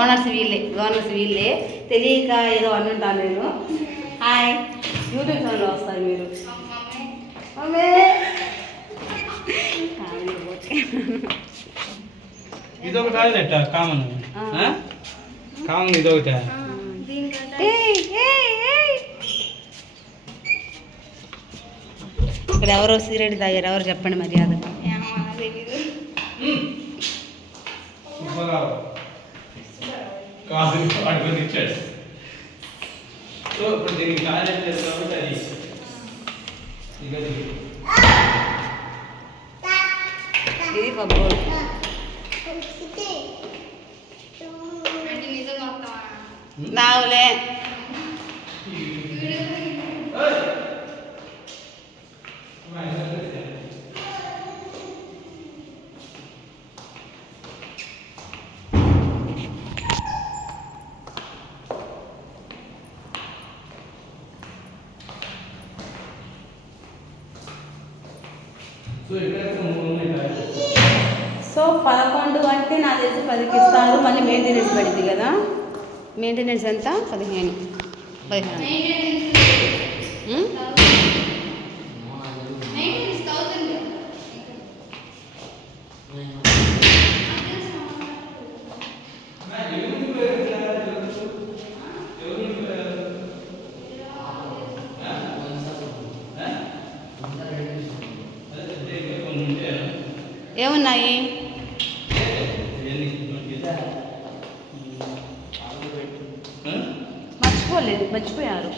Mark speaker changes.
Speaker 1: Owners వీళ్ళే owners వీళ్ళే. తెలియక ఏదో అనుంటాను నేను. హాయ్. యూట్యూబ్ ఛానల్ వస్తారు మీరు.
Speaker 2: ఇదొక టాయిలెట్ కామన్. కామన్ ఇదొకట.
Speaker 1: ఇక్కడ ఎవరో సిగరెట్ తాగారు ఎవరు చెప్పండి మర్యాద?
Speaker 2: కాదు అడుగుని ఇచ్చాడు సో ఇప్పుడు దీనికి లేదు కాబట్టి అది ఇక ఇది.
Speaker 1: నావులే సో పదకొండు అంటే నాకు తెలిసి పదికి ఇస్తారు. మళ్ళీ మెయింటెనెన్స్ పడింది కదా. మెయింటెనెన్స్ ఎంత? పదిహేను. పదిహేను. ఉం? ఏమున్నాయి? మర్చిపోలేదు మర్చిపోయారు.